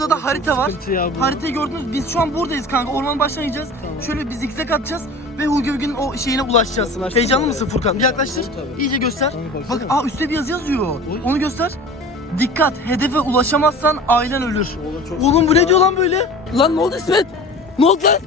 Burada da harita var. Haritayı gördünüz. Biz şu an buradayız kanka. Orman başına gideceğiz. Tamam. Şöyle bir zikzak atacağız ve Hugo Bugün o şeyine ulaşacağız. Yakınlaştır Heyecanlı mı? mısın Furkan? Bir yaklaştır. Tabii. İyice göster. Kanka Bak aa üstte bir yazı yazıyor. Oy. Onu göster. Dikkat hedefe ulaşamazsan ailen ölür. Oğlum, Oğlum bu ne diyor lan böyle? Lan ne oldu İsmet? Ne oldu lan?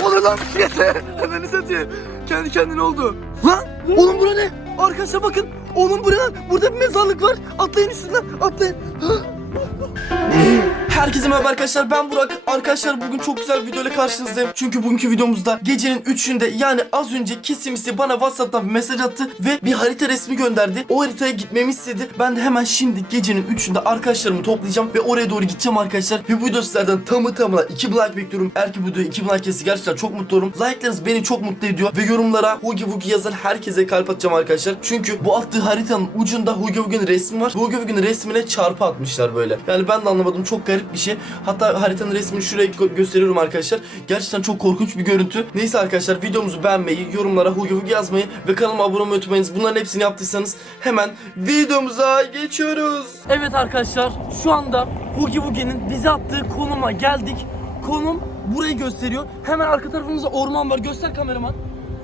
Ne oluyor lan bisiklete? Ananı satayım. Kendi kendine oldu. Lan oğlum bura ne? Arkadaşlar bakın. Oğlum bura lan. Burada bir mezarlık var. Atlayın üstünden atlayın. Herkese merhaba arkadaşlar ben Burak. Arkadaşlar bugün çok güzel bir videoyla karşınızdayım. Çünkü bugünkü videomuzda gecenin 3'ünde yani az önce kesimisi bana Whatsapp'tan bir mesaj attı ve bir harita resmi gönderdi. O haritaya gitmemi istedi. Ben de hemen şimdi gecenin 3'ünde arkadaşlarımı toplayacağım ve oraya doğru gideceğim arkadaşlar. Ve bu video sizlerden tamı tamına 2 like bekliyorum. Eğer ki bu videoya 2 like gelirse gerçekten çok mutlu olurum. Like'larınız beni çok mutlu ediyor ve yorumlara Hugi Wugi yazan herkese kalp atacağım arkadaşlar. Çünkü bu attığı haritanın ucunda Hugi Wugi'nin resmi var. Hugi Wugi'nin resmine çarpı atmışlar böyle. Yani ben de anlamadım çok garip bir şey. Hatta haritanın resmini şuraya gö- gösteriyorum arkadaşlar. Gerçekten çok korkunç bir görüntü. Neyse arkadaşlar videomuzu beğenmeyi, yorumlara Hugi Wugi yazmayı ve kanalıma abone olmayı unutmayınız. Bunların hepsini yaptıysanız hemen videomuza geçiyoruz. Evet arkadaşlar şu anda Hugi Wugi'nin bize attığı konuma geldik. Konum burayı gösteriyor. Hemen arka tarafımızda orman var. Göster kameraman.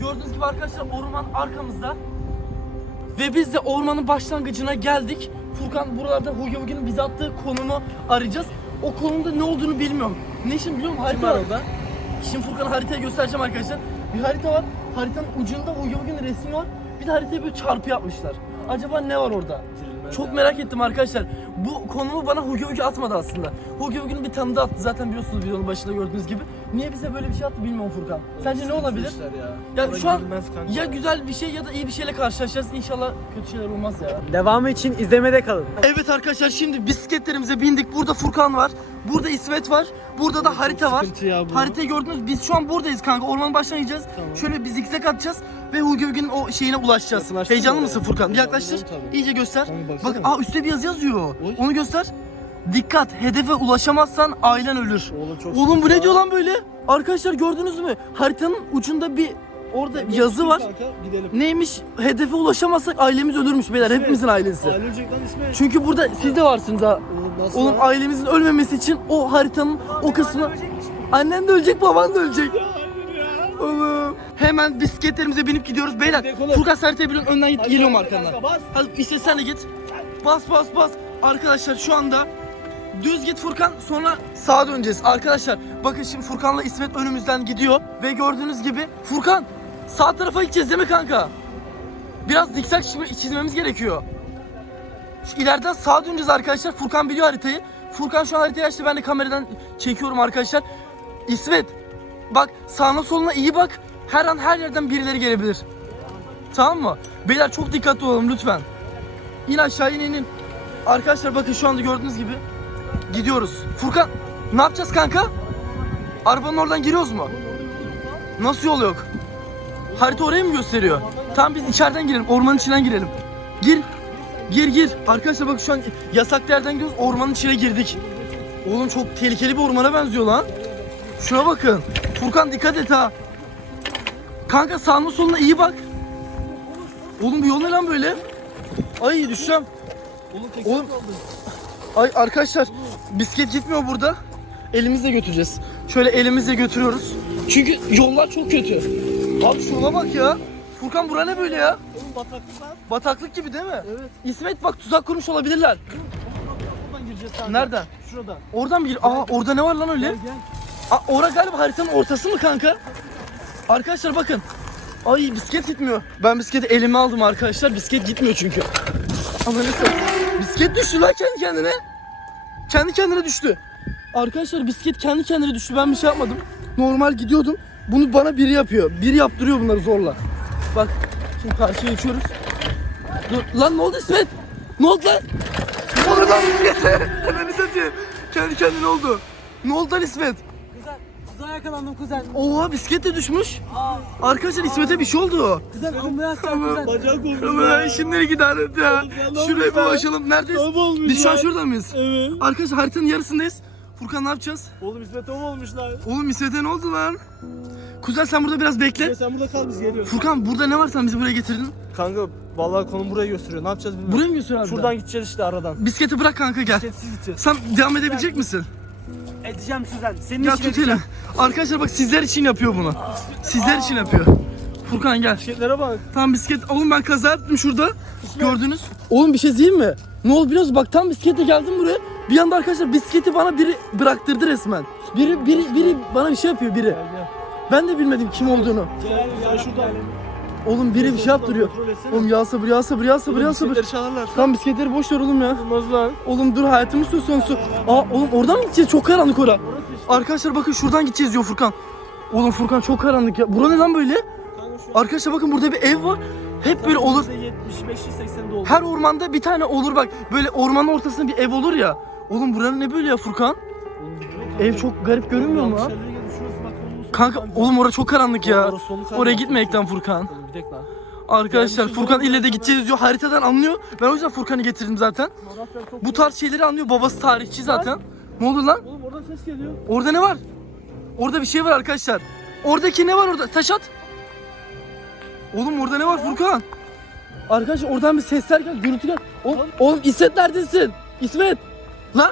Gördüğünüz gibi arkadaşlar orman arkamızda. Ve biz de ormanın başlangıcına geldik. Furkan buralarda Hugi Wugi'nin bize attığı konumu arayacağız. O konumda ne olduğunu bilmiyorum. Ne için biliyor musun? Harita var orada? Şimdi Furkan'a haritayı göstereceğim arkadaşlar. Bir harita var. Haritanın ucunda Hugi Wugi'nin resmi var. Bir de haritaya böyle çarpı yapmışlar. Acaba ne var orada? Çok merak ettim arkadaşlar. Bu konumu bana Hugi Wugi atmadı aslında. Hugi Wugi'nin bir tanıdığı attı. Zaten biliyorsunuz videonun başında gördüğünüz gibi. Niye bize böyle bir şey attı bilmiyorum Furkan. Sence ne olabilir? Ya, Ya şu an ya güzel bir şey ya da iyi bir şeyle karşılaşacağız. İnşallah kötü şeyler olmaz ya. Devamı için izlemede kalın. Evet arkadaşlar şimdi bisikletlerimize bindik. Burada Furkan var. Burada İsmet var. Burada da harita var. Haritayı gördünüz. Biz şu an buradayız kanka. Orman başına gideceğiz. Tamam. Şöyle bir zikzak atacağız ve Hugi Wugi'nin o şeyine ulaşacağız. Yakınlaştır Heyecanlı mı mısın oraya? Furkan? Bir yaklaştır. Tabii. İyice göster. Bak baksana. aa üstte bir yazı yazıyor. Oy. Onu göster. Dikkat hedefe ulaşamazsan ailen ölür. Oğlum çok Oğlum bu ne diyor lan böyle? Arkadaşlar gördünüz mü? Haritanın ucunda bir orada yazı var. Kanka gidelim. Neymiş? Hedefe ulaşamazsak ailemiz ölürmüş beyler. İsmet. Hepimizin ailesi. Aile ölecek lan İsmet. Çünkü burada siz de varsınız ha. Oğlum nasıl Oğlum lan? ailemizin ölmemesi için o haritanın o kısmı annen de ölecek baban da ölecek. Oğlum hemen bisikletlerimize binip gidiyoruz beyler. Furkan haritaya biliyorsun önden git geliyorum arkandan. Hadi işte sen de git. Bas bas bas. Arkadaşlar şu anda düz git Furkan sonra sağa döneceğiz. Arkadaşlar bakın şimdi Furkan'la İsmet önümüzden gidiyor ve gördüğünüz gibi Furkan sağ tarafa gideceğiz değil mi kanka? Biraz zikzak çizme- çizmemiz gerekiyor. Şu ileriden sağa döneceğiz arkadaşlar. Furkan biliyor haritayı. Furkan şu an haritayı açtı. Ben de kameradan çekiyorum arkadaşlar. İsmet bak sağına soluna iyi bak. Her an her yerden birileri gelebilir. Tamam mı? Beyler çok dikkatli olalım lütfen. İn aşağı in in in. Arkadaşlar bakın şu anda gördüğünüz gibi gidiyoruz. Furkan ne yapacağız kanka? Arabanın oradan giriyoruz mu? Nasıl yol yok? Harita orayı mı gösteriyor? Tamam biz içeriden girelim. Ormanın içinden girelim. Gir. Gir gir. Arkadaşlar bak şu an yasaklı yerden gidiyoruz. Ormanın içine girdik. Oğlum çok tehlikeli bir ormana benziyor lan. Şuna bakın. Furkan dikkat et ha. Kanka sağına soluna iyi bak. Oğlum bu yol ne lan böyle? Ay düşeceğim. Oğlum tek Oğlum. Ay arkadaşlar bisiklet gitmiyor burada. Elimizle götüreceğiz. Şöyle elimizle götürüyoruz. Çünkü yollar çok kötü. Abi şuna bak ya. Furkan bura ne böyle ya? Oğlum bataklık lan. Bataklık gibi değil mi? Evet. İsmet bak tuzak kurmuş olabilirler. Oradan gireceğiz kanka. Nereden? Şuradan. Oradan mı gir? Aa orada ne var lan öyle? Gel gel. Aa ora galiba haritanın ortası mı kanka? Arkadaşlar bakın. Ay bisiklet gitmiyor. Ben bisikleti elime aldım arkadaşlar. Bisiklet gitmiyor çünkü. Neyse. Bisiklet düştü lan kendi kendine. Kendi kendine düştü. Arkadaşlar bisiklet kendi kendine düştü. Ben bir şey yapmadım. Normal gidiyordum. Bunu bana biri yapıyor. Biri yaptırıyor bunları zorla. Bak. Şimdi karşıya geçiyoruz. Dur. Lan ne oldu İsmet? Ne oldu lan? Ne oldu lan bisiklete? Satayım. Kendi kendine oldu. Ne oldu lan İsmet? Tuzağa yakalandım kuzen. Oha bisiklet de düşmüş. Arkadaşlar İsmet'e bir şey oldu. Kuzen ambulans çağır kuzen. Bacak olmuş ya. ben şimdi gidelim ya. Şuraya bir ulaşalım. Neredeyiz? Tamam olmuş Biz şu an şurada mıyız? Evet. Arkadaşlar haritanın yarısındayız. Furkan ne yapacağız? Oğlum İsmet Oğuz olmuş lan. Oğlum İsmet'e ne oldu lan? Kuzen sen burada biraz bekle. Ya sen burada kal biz geliyoruz. Furkan burada ne var sen bizi buraya getirdin? Kanka vallahi konum buraya gösteriyor. Ne yapacağız bilmiyorum. Buraya mı götürüyor abi? Şuradan gideceğiz işte aradan. Bisikleti bırak kanka gel. Bisikletsiz gideceğiz. Sen devam edebilecek misin? Edeceğim Kuzen. Senin Ya için tut hele. Arkadaşlar bak sizler için yapıyor bunu. Sizler için yapıyor. Furkan gel. Bisikletlere bak. Tam bisiklet. Oğlum ben kaza yaptım şurada. Gördünüz. Oğlum bir şey diyeyim mi? Ne oldu biliyor musun? Bak tam bisikletle geldim buraya. Bir anda arkadaşlar bisikleti bana biri bıraktırdı resmen. Biri biri biri bana bir şey yapıyor biri. Ben de bilmedim kim olduğunu. Gel gel şuradan. Oğlum biri bir şey yaptırıyor. Kontrol etsene. Oğlum ya sabır ya sabır ya sabır ya sabır. Bisikletleri çalarlar. Tam bisikletleri boş ver oğlum ya. Olmaz lan. Oğlum dur hayatımız söz konusu. Aa oğlum oradan mı gideceğiz? Çok karanlık ora. Arkadaşlar bakın şuradan gideceğiz diyor Furkan. Oğlum Furkan çok karanlık ya. Bura neden böyle? Kanka şu an Arkadaşlar bakın burada bir ev var. Hep böyle olur. %75'i 80'de oldu. Her ormanda bir tane olur bak. Böyle ormanın ortasında bir ev olur ya. Oğlum buranın ne böyle ya Furkan? Ev çok garip görünmüyor mu? ha? Kanka oğlum orası çok karanlık ya. Oraya gitme Ekten Furkan. Oğlum bir dakika lan. Arkadaşlar Gelmişiz Furkan ille de gideceğiz diyor. Haritadan anlıyor. Ben o yüzden Furkan'ı getirdim zaten. Bu tarz şeyleri anlıyor. Babası tarihçi zaten. Ne oldu lan? Oğlum oradan ses geliyor. Orada ne var? Orada bir şey var arkadaşlar. Oradaki ne var orada? Taş at. Oğlum orada ne var Furkan? Arkadaşlar oradan bir sesler gel, gürültü gel. Oğlum, oğlum İsmet neredesin? İsmet. Lan.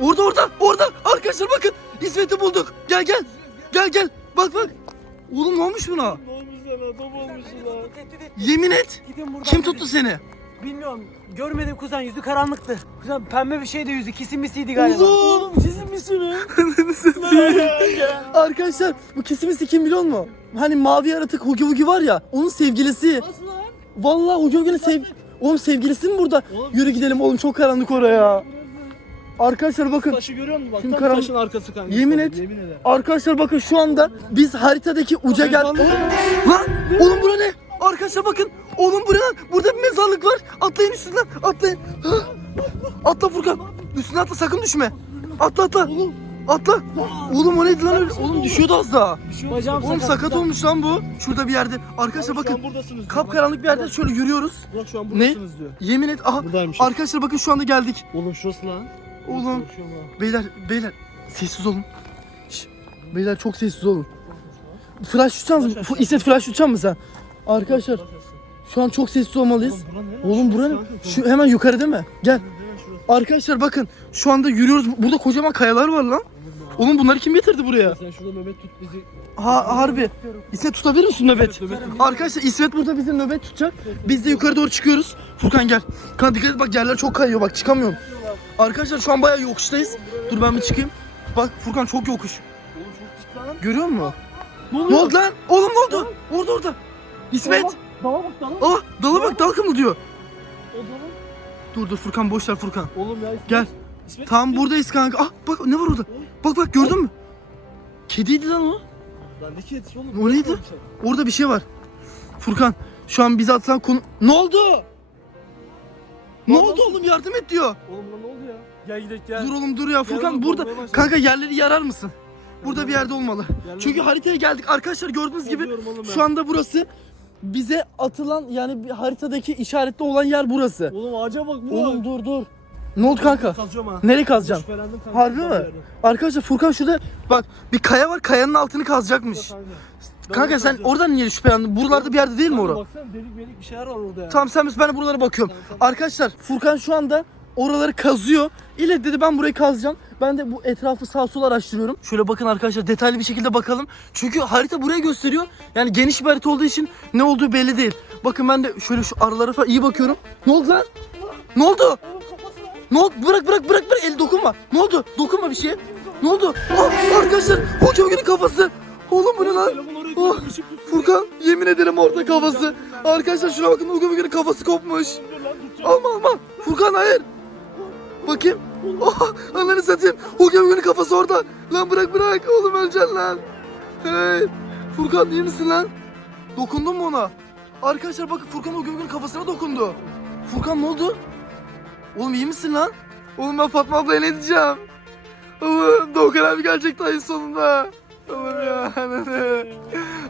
Orada orada orada. Arkadaşlar bakın. İsmet'i bulduk. Gel gel. Gel gel. Bak bak. Oğlum ne olmuş buna? Ne olmuş sana? Top olmuş lan. Yemin et. Gidin buradan. Kim tuttu seni? Bilmiyorum. Görmedim kuzen yüzü karanlıktı. Kuzen pembe bir şeydi yüzü kisimisiydi galiba. Oğlum. Sizin misiniz? Arkadaşlar bu kesimisi kim biliyor musun? Hani mavi yaratık Hugi Hugi var ya onun sevgilisi. Nasıl lan? Vallahi Hugi Hugi'nin sev... Oğlum sevgilisi mi burada? Oğlum. Yürü gidelim oğlum çok karanlık oraya. Arkadaşlar bakın. Taşı görüyor musun bak? Şimdi Tam karan- taşın arkası kanka. Yemin et. Yemin ederim. Arkadaşlar bakın şu anda biz haritadaki uca gel. Vallahi- Lan oğlum bura ne? Arkadaşlar bakın. Oğlum bura ne? Burada bir mezarlık var. Atlayın üstünden. Atlayın. Hah. Atla Furkan. Üstüne atla sakın düşme. Atla atla. Oğlum. Atla. Oğlum o neydi lan öyle? Oğlum düşüyordu az daha. Şey Bacağım Oğlum sakat olmuş lan bu. Şurada bir yerde. Arkadaşlar şu an bakın. buradasınız. Kapkaranlık bir yerde şöyle yürüyoruz. Burak şu an Ne? buradasınız diyor. Yemin et. Aha. Buradaymış. Arkadaşlar bakın şu anda geldik. Oğlum şurası lan. Oğlum. Beyler beyler sessiz olun. Şş, beyler çok sessiz olun. Flash tutacak mısın? F- İsmet flash tutacak mısın sen? Arkadaşlar şu an çok sessiz olmalıyız. Oğlum bura ne? Oğlum bura ne? Şu hemen yukarı değil mi? Gel. Arkadaşlar bakın şu anda yürüyoruz. Burada kocaman kayalar var lan. Oğlum bunları kim getirdi buraya? Sen şurada Mehmet tut bizi. Ha harbi. İsmet tutabilir misin nöbet? Nöbet. Arkadaşlar İsmet burada bizim nöbet tutacak. Biz de yukarı doğru çıkıyoruz. Furkan gel. Kan dikkat et bak yerler çok kayıyor bak çıkamıyorum. Arkadaşlar şu an bayağı yokuştayız. Dur ben bir çıkayım. Bak Furkan çok yokuş. Oğlum çok dik lan. Görüyor musun? Ne Ne oldu lan? Oğlum ne oldu? Orada orada. İsmet. Dala bak dala. Ah dala bak dal kımıldıyor. Dur dur Furkan boş ver Furkan. Oğlum ya İsmet. Gel. İsmet. Tam buradayız kanka. Ah bak ne var orada? Bak bak gördün mü? Kediydi lan o. Lan ne kedisi oğlum? O neydi? Orada bir şey var. Furkan şu an bize atılan konu... Ne oldu? Ne oldu oğlum yardım et diyor. Oğlum lan ne oldu ya? Gel gidelim gel. Dur oğlum dur ya Furkan oğlum, burada. korkmaya başladım. Kanka yerleri yarar mısın? Burada bir yerde olmalı. Gel Çünkü haritaya geldik arkadaşlar gördüğünüz gibi. Oluyorum oğlum ben. Şu anda burası bize atılan yani bir haritadaki işaretli olan yer burası. Oğlum ağaca bak Burak. Oğlum dur dur. Ne oldu kanka? Kazacağım ha. Nereye kazacaksın? Şüphelendim kanka. Harbi mi? Arkadaşlar Furkan şurada bak bir kaya var kayanın altını kazacakmış. Kanka. Kanka sen oradan niye şüphelendin? Buralarda bir yerde değil mi orası? Baksana delik melik bir şeyler var orada ya. Tamam sen biz ben de buralara bakıyorum. Arkadaşlar Furkan şu anda oraları kazıyor. İle dedi ben burayı kazacağım. Ben de bu etrafı sağ sol araştırıyorum. Şöyle bakın arkadaşlar detaylı bir şekilde bakalım. Çünkü harita buraya gösteriyor. Yani geniş bir harita olduğu için ne olduğu belli değil. Bakın ben de şöyle şu aralara falan iyi bakıyorum. Ne oldu lan? Ne oldu? Ne oldu? Bırak bırak bırak bırak el dokunma. Ne oldu? Dokunma bir şeye. Ne oldu? Aa, arkadaşlar Hoca Bugün'ün kafası. Oğlum bu ne lan? Oh. Furkan yemin ederim orada kafası. Arkadaşlar şuna bakın Hoca Bugün'ün kafası kopmuş. Alma alma. Furkan hayır. Bakayım. Oh, ananı satayım. Hoca Bugün'ün kafası orada. Lan bırak bırak. Oğlum öleceksin lan. Hey. Furkan iyi misin lan? Dokundun mu ona? Arkadaşlar bakın Furkan Hoca Bugün'ün kafasına dokundu. Furkan ne oldu? Oğlum iyi misin lan? Oğlum ben Fatma ablaya ne diyeceğim? Oğlum Doğukan abi gelecek ayın sonunda. Oğlum ya ananı.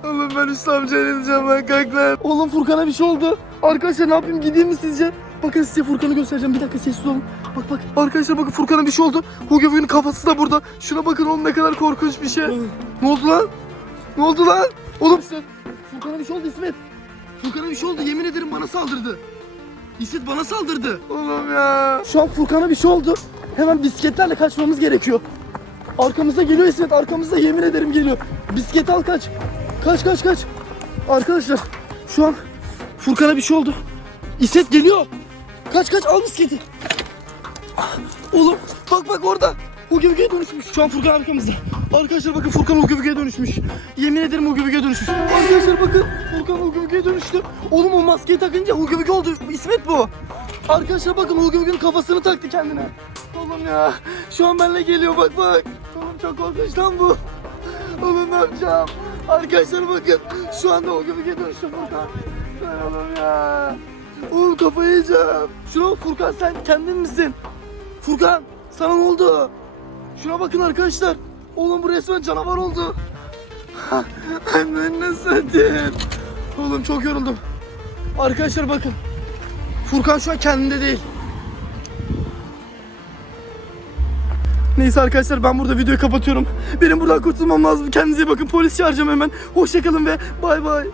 Oğlum ben Üstü amcaya ne diyeceğim lan kalk lan. Oğlum Furkan'a bir şey oldu. Arkadaşlar ne yapayım gideyim mi sizce? Bakın size Furkan'ı göstereceğim. Bir dakika sessiz olun. Bak bak arkadaşlar bakın Furkan'a bir şey oldu. Hugo Bug'un kafası da burada. Şuna bakın oğlum ne kadar korkunç bir şey. ne oldu lan? Ne oldu lan? Oğlum sen Furkan'a bir şey oldu İsmet. Furkan'a bir şey oldu yemin ederim bana saldırdı. İsmet bana saldırdı. Oğlum ya. Şu an Furkan'a bir şey oldu. Hemen bisikletlerle kaçmamız gerekiyor. Arkamıza geliyor İsmet arkamızda yemin ederim geliyor. Bisiklet al kaç. Kaç kaç kaç. Arkadaşlar şu an Furkan'a bir şey oldu. İsmet geliyor. Kaç kaç al bisikleti. Oğlum bak bak orada. Hugo Bugi'ye dönüşmüş. Şu an Furkan arkamızda. Arkadaşlar bakın Furkan Hugo Bugi'ye dönüşmüş. Yemin ederim Hugo Bugi'ye dönüşmüş. Arkadaşlar bakın Furkan Hugo Bugi'ye dönüştü. Oğlum o maskeyi takınca Hugo Bugi oldu. İsmet bu. Arkadaşlar bakın Hugo Bugi'nin kafasını taktı kendine. Oğlum ya. Şu an benimle geliyor bak bak. Çok korkunç lan bu. Oğlum ne yapacağım? Arkadaşlar bakın. Şu anda Hugo Bugi'ye dönüştü Furkan. Ay oğlum ya. Oğlum kafayı yiyeceğim. Şuna bak Furkan sen kendin misin? Furkan sana ne oldu? Şuna bakın arkadaşlar. Oğlum bu resmen canavar oldu. Hemen nasıl satayım? Oğlum çok yoruldum. Arkadaşlar bakın. Furkan şu an kendinde değil. Neyse arkadaşlar ben burada videoyu kapatıyorum. Benim buradan kurtulmam lazım. Kendinize bakın. Polis çağıracağım hemen. Hoşçakalın ve bay bay.